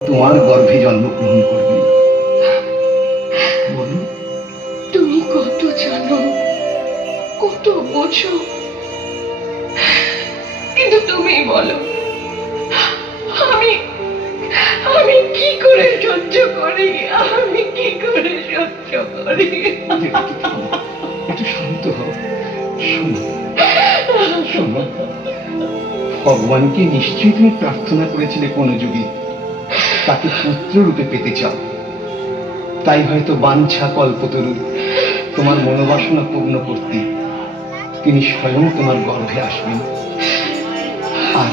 তোমার গর্ভে জন্মগ্রহণ করবে। বলো, তুমি কত জানো, কত বোঝো, কিন্তু তুমি বলো, আমি আমি কি করে সহ্য করি, আমি কি করে সহ্য করি? একটু শান্ত হও। শোনো শোনো, ভগবানকে নিশ্চয়ই তুমি প্রার্থনা করেছিলে কোনো যুগে, তাকে পুত্র রূপে পেতে চাও। তাই হয়তো বাঞ্ছা কল্পতরু তোমার মনোবাসনা পূর্ণ করতে তিনি স্বয়ং তোমার গর্ভে আসবেন। আর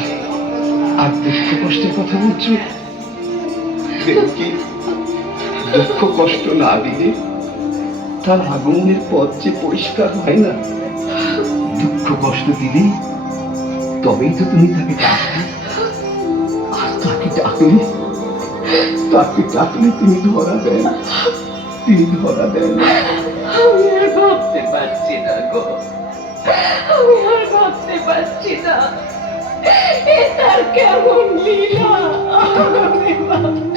আর দুঃখ কষ্টের কথা বলছো? দেবকী, দুঃখ কষ্ট না দিলে তার আগমনের পথ যে পরিষ্কার হয় না। দুঃখ কষ্ট দিলে তবেই তো তুমি তাকে ডাকবে। আর তাকে ডাকলে তিনি ধরা দেন, তিনি ধরা দেন। আমি আর ভাবতে পারছি না গো, আমি আর ভাবতে পারছি না, এ তার কেমন লীলা, আমি ভাবতে